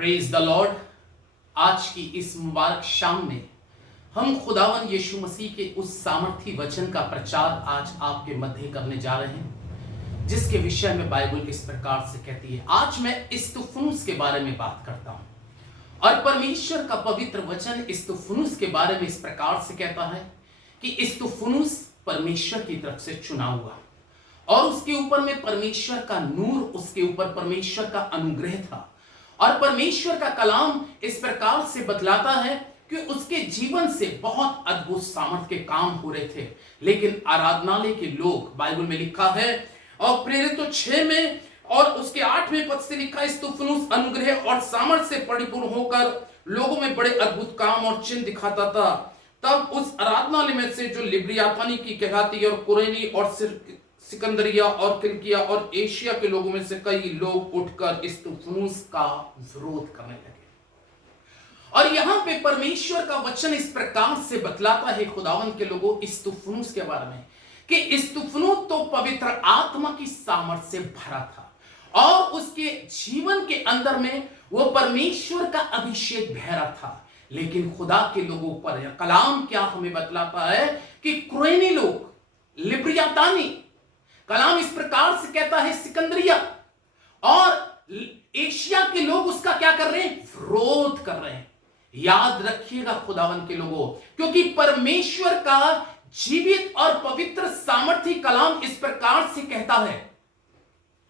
Praise the Lord. आज की इस मुबारक शाम में हम खुदावन यीशु मसीह के उस सामर्थी वचन का प्रचार आज आपके मध्य करने जा रहे हैं, जिसके विषय में बाइबल इस प्रकार से कहती है। आज मैं इस्तुफनुस के बारे में बात करता हूं और परमेश्वर का पवित्र वचन इस्तुफनुस के बारे में इस प्रकार से कहता है कि इस्तुफनुस परमेश्वर की तरफ से चुना हुआ और उसके ऊपर में परमेश्वर का नूर, उसके ऊपर परमेश्वर का अनुग्रह था। और परमेश्वर का कलाम इस प्रकार से बतलाता है कि उसके जीवन से बहुत अद्भुत सामर्थ के काम हो रहे थे, लेकिन आराधनालय के लोग, बाइबल में लिखा है और प्रेरित 6 में और उसके 8वें पद से लिखा, इस्तुफनुस अनुग्रह और सामर्थ से परिपूर्ण होकर लोगों में बड़े अद्भुत काम और चिन्ह दिखाता था। तब उस आराधनालय में से जो लिब्रियातानी की कहलाती और कुरेनी और सिकंदरिया और किलकिया और एशिया के लोगों में से कई लोग उठकर इस्तुफनुस का विरोध करने लगे। और यहां पे परमेश्वर का वचन इस प्रकार से बतलाता है खुदावन के लोगों इस्तुफनुस के बारे में कि इस्तुफनुस तो पवित्र आत्मा की सामर्थ से भरा था और उसके जीवन के अंदर में वो परमेश्वर का अभिषेक बहरा था। लेकिन खुदा के लोगों पर कलाम क्या हमें बतलाता है कि कुरेनी लोग, लिब्रियातानी, कलाम इस प्रकार से कहता है सिकंदरिया और एशिया के लोग उसका क्या कर रहे हैं? विरोध कर रहे हैं। याद रखिएगा खुदावन के लोगों, क्योंकि परमेश्वर का जीवित और पवित्र सामर्थी कलाम इस प्रकार से कहता है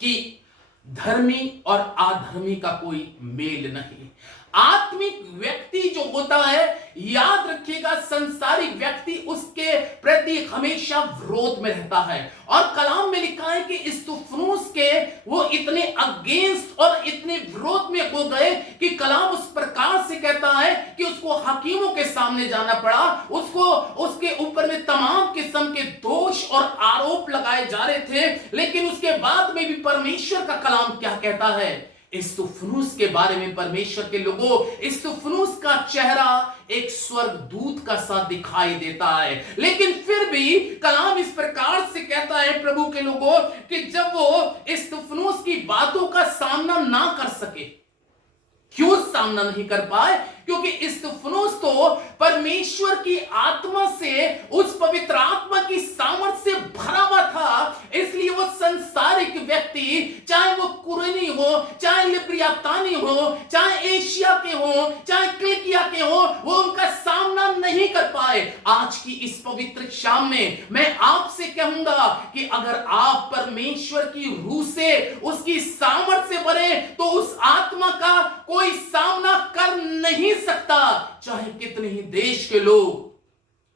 कि धर्मी और अधर्मी का कोई मेल नहीं। आत्मिक व्यक्ति जो होता है, याद रखिएगा, संसारिक व्यक्ति उसके प्रति हमेशा विरोध में रहता है। और कलाम में लिखा है कि इस्तुफनुस के वो इतने अगेंस्ट और इतने विरोध में हो गए कि कलाम उस प्रकार से कहता है कि उसको हकीमों के सामने जाना पड़ा, उसको उसके ऊपर में तमाम किस्म के दोष और आरोप लगाए जा रहे थे। लेकिन उसके बाद में भी परमेश्वर का कलाम क्या कहता है? इस्तुफनुस के बारे में परमेश्वर के लोगों, इस्तुफनुस का चेहरा एक स्वर्गदूत का सा दिखाई देता है। लेकिन फिर भी कलाम इस प्रकार से कहता है प्रभु के लोगों कि जब वो इस्तुफनुस की बातों का सामना ना कर सके, क्यों सामना नहीं कर पाए? क्योंकि इस्तुफनुस तो परमेश्वर की आत्मा से, उस पवित्र आत्मा की सामर्थ से भरा हुआ था। इसलिए वो संसारिक व्यक्ति, चाहे वो कुरेनी हो, चाहे लिब्रियातानी हो, चाहे एशिया के हो, चाहे किलकिया के हो, वो उनका सामना नहीं कर पाए। आज की इस पवित्र शाम में मैं आपसे कहूंगा कि अगर आप परमेश्वर की रूह से, उसकी सामर्थ से भरे, तो उस आत्मा का कोई सामना कर नहीं सकता। चाहे कितने ही देश के लोग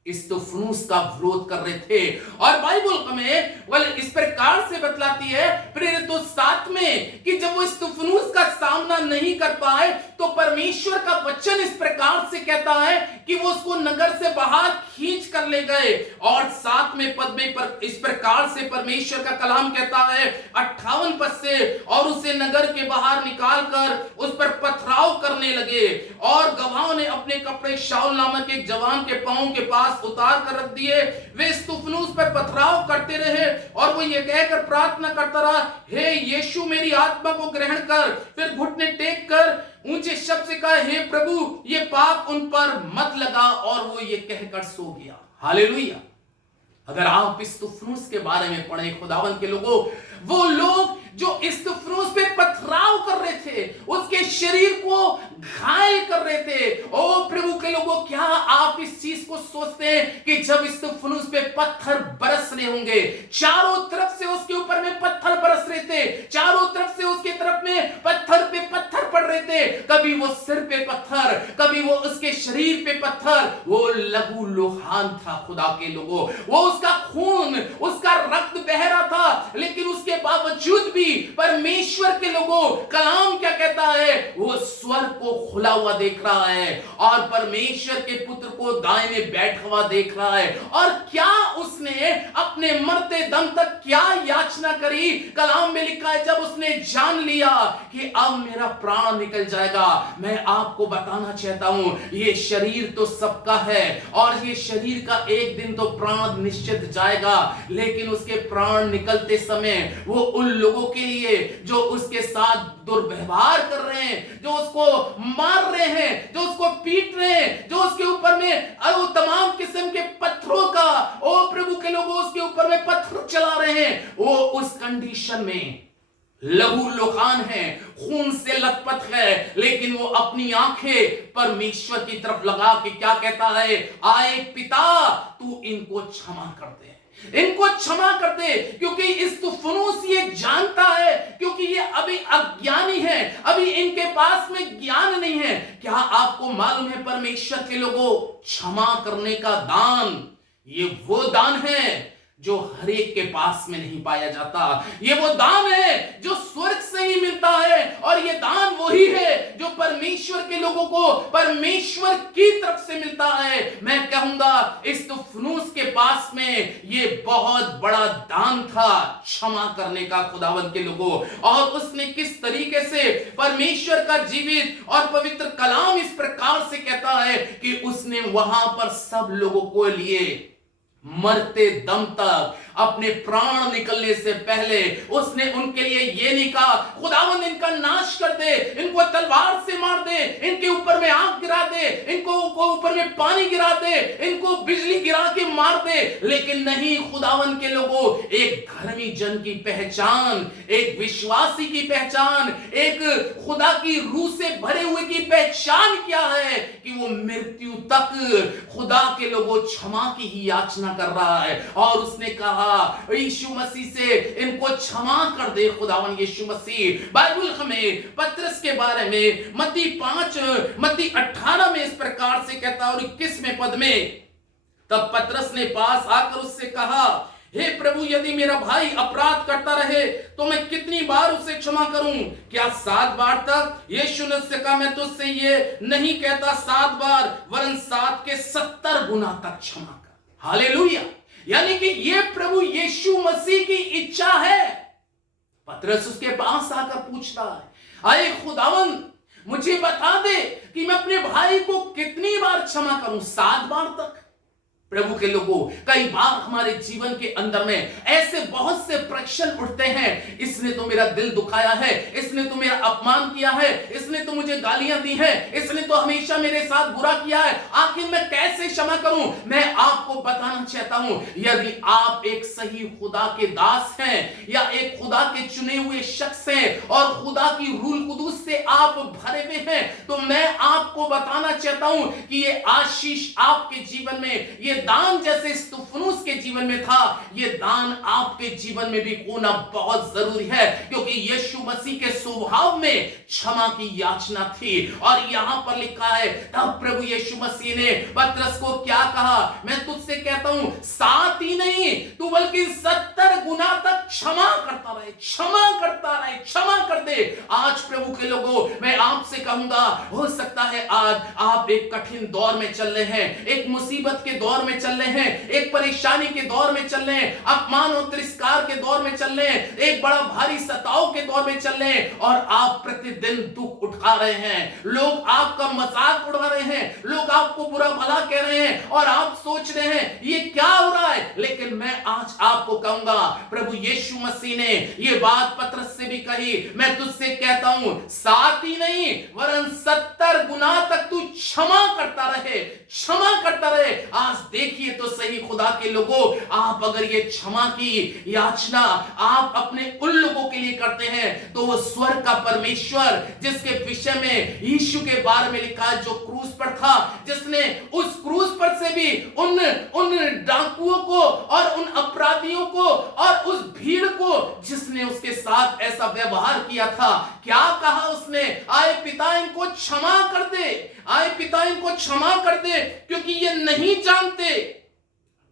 इस्तुफनुस का विरोध कर रहे थे। और बाइबल हमें इस प्रकार से बतलाती है प्रेरित 7 में कि जब वो इस्तुफनुस का सामना नहीं कर पाए तो परमेश्वर का वचन इस प्रकार से कहता है कि वो उसको नगर से बाहर खींच कर ले गए। और 7वें पद में इस प्रकार से परमेश्वर का कलाम कहता है 58 पद से, और उसे नगर के बाहर निकाल कर उस पर पथराव करने लगे और गवाहों ने अपने कपड़े शाऊल नामक एक जवान के पांव के पास उतार कर रख दिए। वे इस्तुफनुस पर पथराव करते रहे और वो ये कहकर प्रार्थना करता रहा, हे यीशु मेरी आत्मा को ग्रहण कर। फिर घुटने टेक कर ऊंचे शब्द से कहा, हे प्रभु ये पाप उन पर मत लगा, और वो ये कहकर सो गया। हालेलुया। अगर आप इस्तुफनुस के बारे में पढ़े खुदावन के लोगों, वो लोग जो इस्तुफनुस पे पथराव कर रहे थे, उसके शरीर को घायल कर रहे थे। ओ प्रभु के लोगों, क्या आप इस चीज को सोचते हैं कि जब इस्तुफनुस पे पत्थर बरस रहे होंगे, चारों तरफ से उसके ऊपर में पत्थर बरस रहे थे, चारों तरफ से उसके तरफ में पत्थर पे पत्थर पड़ रहे थे, कभी वो सिर पे पत्थर, कभी वो उसके शरीर पे पत्थर, वो लहू लुहान था खुदा के लोगों, वो उसका खून, उसका रक्त बह रहा था। लेकिन उसके बावजूद भी परमेश्वर के लोगों, कलाम क्या कहता है? वो स्वर्ग को खुला हुआ देख रहा है और परमेश्वर के पुत्र को दाहिने बैठा हुआ देख रहा है। और क्या उसने अपने मरते दम तक क्या याचना करी? कलाम में लिखा है जब उसने जान लिया कि अब मेरा प्राण निकल जाएगा। मैं आपको बताना चाहता हूं, ये शरीर तो सबका है और ये शरीर का एक दिन तो प्राण निश्चित जाएगा, लेकिन उसके प्राण निकलते समय वो उन लोगों के लिए जो उसके साथ दुर्व्यवहार व्यवहार कर रहे हैं, जो उसको मार रहे हैं, जो उसको पीट रहे हैं, जो उसके ऊपर में तमाम किस्म के पत्थरों का, ओ प्रभु के लोगों, उसके ऊपर में पत्थर चला रहे हैं, वो उस कंडीशन में लहू लुहान है, खून से लथपथ है, लेकिन वो अपनी आंखें परमेश्वर की तरफ लगा के क्या कहता है, आए पिता तू इनको क्षमा कर दे, इनको क्षमा कर दे, क्योंकि इस तुफनूस ये जानता है, क्योंकि ये अभी अज्ञानी है, अभी इनके पास में ज्ञान नहीं है। क्या आपको मालूम है परमेश्वर के लोगों, क्षमा करने का दान, ये वो दान है जो हर एक के पास में नहीं पाया जाता। ये वो दान है जो स्वर्ग से ही मिलता है, और ये दान वही है जो परमेश्वर के लोगों को परमेश्वर की तरफ से मिलता है। मैं कहूंगा इस तुफनूस के पास में ये बहुत बड़ा दान था, क्षमा करने का खुदावंद के लोगों। और उसने किस तरीके से परमेश्वर का जीवित और पवित्र कलाम इस प्रकार से कहता है कि उसने वहां पर सब लोगों को लिए मरते दम तक, अपने प्राण निकलने से पहले उसने उनके लिए ये नहीं कहा खुदावंद इनका नाश कर दे, इनको तलवार से मार दे, इनके ऊपर में आग गिरा दे, इनको ऊपर में पानी गिरा दे, इनको बिजली गिरा के मार दे। लेकिन नहीं, खुदावंद के लोगों, एक धर्मी जन की पहचान, एक विश्वासी की पहचान, एक खुदा की रूह से भरे हुए की पहचान क्या है कि वो मृत्यु तक खुदा के लोगों क्षमा की ही याचना कर रहा है। और उसने कहा यीशु मसीह से इनको क्षमा कर दे खुदावन यीशु मसीह। बाइबल हमें पतरस के बारे में मत्ती 18 में इस प्रकार से कहता है और 21वें पद में, तब पतरस ने पास आकर उससे कहा, हे प्रभु, यदि मेरा भाई अपराध करता रहे तो मैं कितनी बार उसे क्षमा करूं? क्या 7 बार तक? यीशु ने उससे कहा, मैं तुझसे ये नहीं कहता 7 बार, वरन 7 के 70 गुना तक क्षमा कर। हालेलुया। यानी कि ये प्रभु यीशु मसीह की इच्छा है। पतरस उसके पास आकर पूछता है, आए खुदावंद, मुझे बता दे कि मैं अपने भाई को कितनी बार क्षमा करूं? 7 बार तक? प्रभु के लोगों, कई बार हमारे जीवन के अंदर में ऐसे बहुत से प्रश्न उठते हैं, इसने तो मेरा दिल दुखाया है, इसने तो मेरा अपमान किया है, इसने तो मुझे गालियां दी है, इसने तो हमेशा मेरे साथ बुरा किया है, आखिर मैं कैसे क्षमा करूं? मैं आपको बताना चाहता हूं, यदि आप एक सही खुदा के दास हैं या एक खुदा के चुने हुए शख्स हैं और खुदा की रूह कुदूस से आप भरे हुए हैं, तो मैं आपको बताना चाहता हूं कि ये आशीष आपके जीवन में, ये दान जैसे स्तुफनुस के जीवन में था, ये दान आपके जीवन में भी होना बहुत जरूरी है, क्योंकि यीशु मसीह के स्वभाव में क्षमा की याचना थी। और यहां पर लिखा है, तब प्रभु यीशु मसीह ने पतरस को क्या कहा? मैं तुझसे कहता हूं 7 ही नहीं, तू बल्कि 70 गुना तक क्षमा करता रहे, क्षमा करता रहे, क्षमा कर दे। आज प्रभु के लोगों, मैं आपसे कहूंगा, हो सकता है आज आप एक कठिन दौर में चल रहे हैं, एक मुसीबत के दौर में चल रहे हैं, एक परेशानी के दौर में चल रहे हैं, अपमान और तिरस्कार के दौर में चल रहे हैं, एक बड़ा भारी सताव के दौर में चल रहे हैं, और आप प्रतिदिन दुख उठा रहे हैं, लोग आपका मजाक उड़ा रहे हैं, लोग आपको बुरा भला कह रहे हैं, और आप सोच रहे हैं ये क्या हो रहा है। लेकिन मैं आज आपको कहूंगा, प्रभु यीशु मसीह ने ये बात पतरस से भी कही, मैं तुझसे कहता हूं 7 ही नहीं वरन 70 गुना तक तू क्षमा करता रहे, क्षमा करता रहे। आज देखिए तो सही खुदा के लोगों, आप अगर ये क्षमा की याचना आप अपने उन लोगों के लिए करते हैं, तो वो स्वर्ग का परमेश्वर, जिसके विषय में यीशु के बारे में लिखा है, जो क्रूस पर था, जिसने उस क्रूस पर से भी उन डाकुओं को और उन अपराधियों को और उस भीड़ को, जिसने उसके साथ ऐसा व्यवहार किया था, क्या कहा उसने? आए पिता इनको क्षमा कर दे, आए पिता इनको क्षमा कर दे, क्योंकि ये नहीं जानते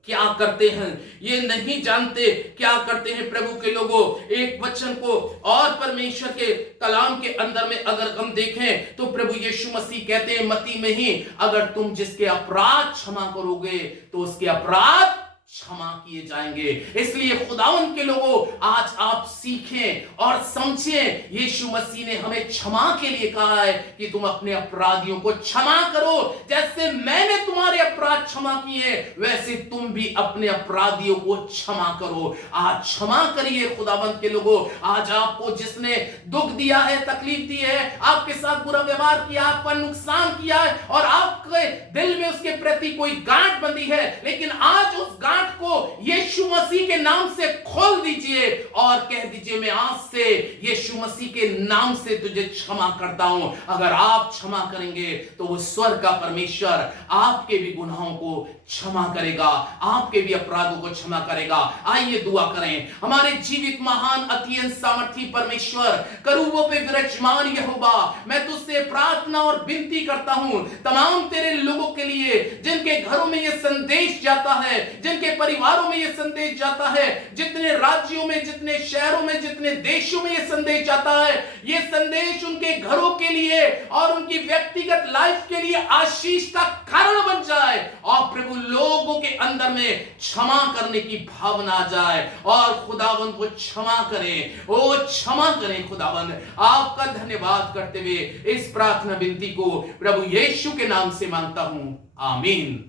क्या करते हैं, ये नहीं जानते क्या करते हैं। प्रभु के लोगों, एक वचन को और परमेश्वर के कलाम के अंदर में अगर हम देखें तो प्रभु यीशु मसीह कहते हैं मत्ती में ही, अगर तुम जिसके अपराध क्षमा करोगे तो उसके अपराध क्षमा किए जाएंगे। इसलिए खुदावंद के लोगों, आज आप सीखें और समझें, यीशु मसीह ने हमें क्षमा के लिए कहा है कि तुम अपने अपराधियों को क्षमा करो, जैसे मैंने तुम्हारे अपराध क्षमा किए वैसे तुम भी अपने अपराधियों को क्षमा करो। आज क्षमा करिए खुदावंद के लोगों। आज आपको जिसने दुख दिया है, तकलीफ दी है, आपके साथ बुरा व्यवहार किया, आपका नुकसान किया है और आपके दिल में उसके प्रति कोई गांठ बंधी है, लेकिन आज उस गांठ को यीशु मसीह के नाम से खोल दीजिए और कह दीजिए, मैं आज से यीशु मसीह के नाम से तुझे क्षमा करता हूं। अगर आप क्षमा करेंगे तो वो स्वर्ग का परमेश्वर आपके भी गुनाहों को क्षमा करेगा, आपके भी अपराधों को क्षमा करेगा। आइए दुआ करें। हमारे जीवित महान अत्यंत सामर्थी परमेश्वर, करूबों पे विराजमान यहोवा, मैं तुझसे प्रार्थना और विनती करता हूं तमाम तेरे लोगों के लिए जिनके घरों में यह संदेश जाता है, जिनके परिवारों में यह संदेश जाता है, जितने राज्यों में, जितने शहरों में, जितने देशों में यह संदेश जाता है, यह संदेश उनके घरों के लिए और उनकी व्यक्तिगत लाइफ के लिए आशीष का कारण बन जाए और प्रभु लोगों के अंदर में क्षमा करने की भावना आ जाए और खुदावंद को क्षमा करें, ओ क्षमा करें खुदावंद। आपका धन्यवाद करते हुए इस प्रार्थना विनती को प्रभु यीशु के नाम से मांगता हूं, आमीन।